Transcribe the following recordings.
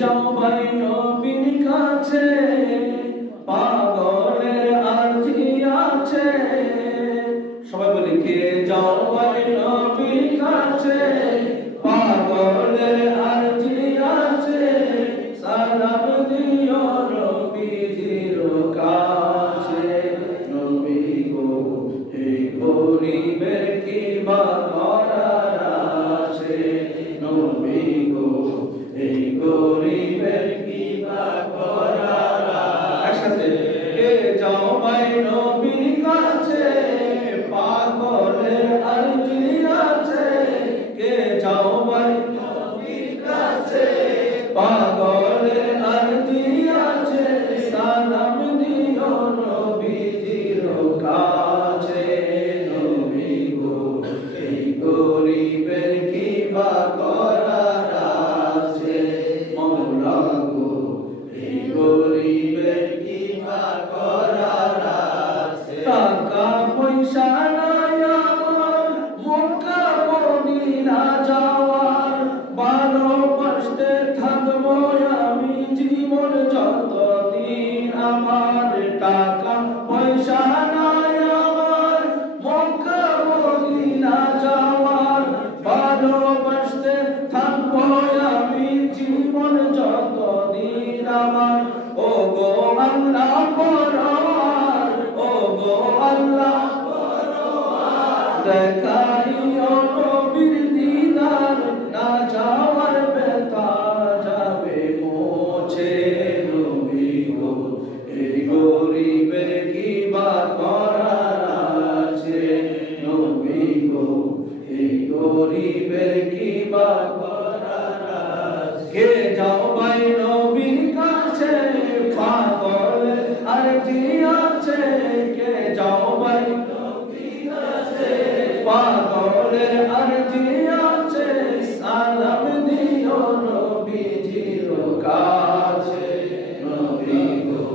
যাও ভাই নবীর কাছে, পাগলের আরজি আছে। সবাই বলি কে যাও ভাই নবীর কাছে, পাগলের আরজি আছে। সালাম দিও নবীজির কাছে। নবী গো এই গরিবের কি বা করার আছে। নবী গো এই গরিবের কি বা করার আছে। একসাথে কে যাও ভাই নবীর কাছে, পাগলের আরজি আছে। কে যাও ভাই নবীর কাছে, পাগলের আরজি আছে। সালাম দিও নবীজির কাছে। নবী গো এই গরিবের কি বা করার আছে। মওলা গো এই গরিবের কি বা করার আছে। টাকা পয়সা নাই আমার, মক্কা মদিনা যাওয়ার। ভালোবাসতে থাকবো আমি জীবন যতদিন আমার। টাকা পয়সা নাই আমার, মক্কা মদিনা যাওয়ার। ভালোবাসতে থাকবো আমি জীবন যতদিন আমার। ও গো আল্লাহ পরওয়ার, ও গো আল্লাহ পরওয়ার। দেখাইও নবীর দিদার, না যাওয়ার ব্যথা যাবে মুছে। নবী গো এই গরিবের কি বা করার আছে। নবী গো এই গরিবের কি বা করার আছে। কে যাও ভাই নবীর কাছে, পাগলের আরজি আছে। কে যাও ভাই নবীর কাছে, পাগলের আরজি আছে। সালাম দিও নবীজির কাছে। নবী গো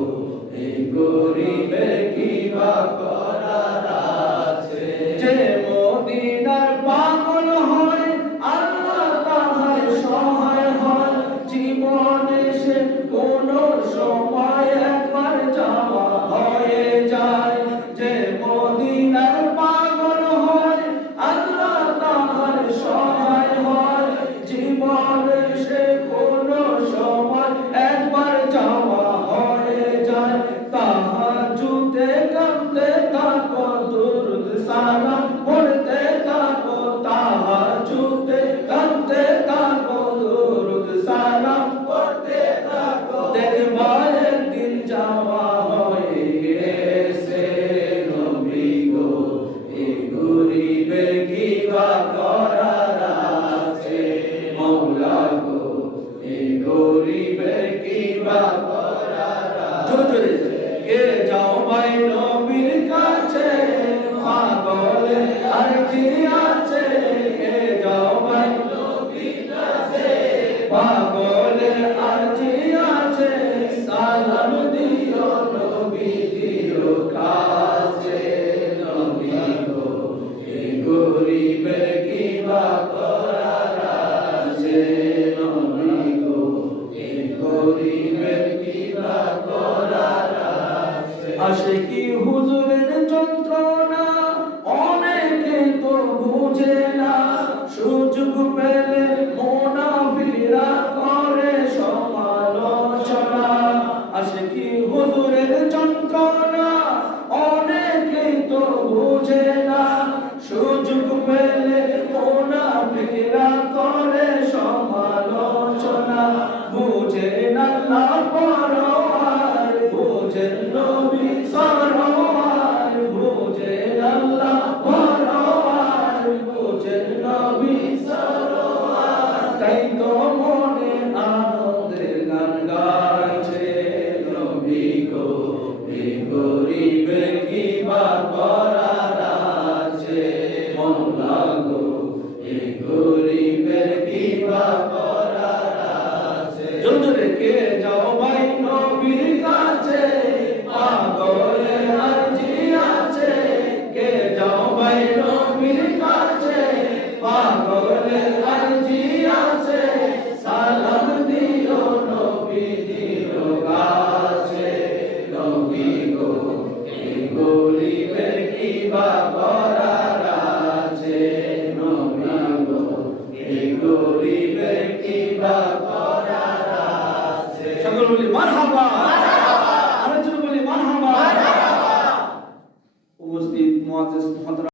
এই গরিবের কি বা করার আছে। যে মদিনার পাগল হয়, আল্লাহ তাহার সহায় হয়। জীবনে সে কোন সময় একবার যাওয়া হয়ে যায়। যে মদিনার পাগল হয়, আল্লাহ তাহার সহায় হয়। জীবনে সে কোন সময় একবার যাওয়া হয়ে যায়। তাহাজ্জুদে কাঁদতে থাকো, দুরূদ সালাম পড়তে থাকো। তাহাজ্জুদে কাঁদতে থাকো, দুরূদ সালাম পড়তে থাকো। দেখবা একদিন যাওয়া হয়ে গেছে। নবী গো এই গরিবের কি বা করার আছে। মওলা গো এই গরিবের কি বা করার আছে। কে যাও ভাই নবীর কাছে, পাগলের আরজি আছে। কে যাও ভাই নবীর কাছে, পাগলের আরজি আছে। সালাম দিও নবীজির কাছে। নবী গো এই গরিবের কি বা করার আছে। নবী গো এই গরিবের কি বা করার আছে। আশিকি হুজুরের যন্ত্রণা অনেকে তো বুঝে না। সুযোগ পেলে মুনাফিকরা করে সমালোচনা। আশিকি হুজুরের যন্ত্রণা অনেকে তো বুঝে না। সুযোগ পেলে মুনাফিকরা করে সমালোচনা। বুঝেন আল্লাহ পরওয়ার, বুঝেন নবী সরওয়ার। বুঝেন আল্লাহ পরওয়ার, বুঝেন নবী সরওয়ার। তাই তো মনে আনন্দের গান গাইছে। নবী গো এই বা করার আছে নবী গো এই গরিবের কি বা করার আছে সকল বলি মারহাবা মারহাবা আরেকজন বলি মারহাবা মারহাবা উপস্থিত মুআজ্জিজ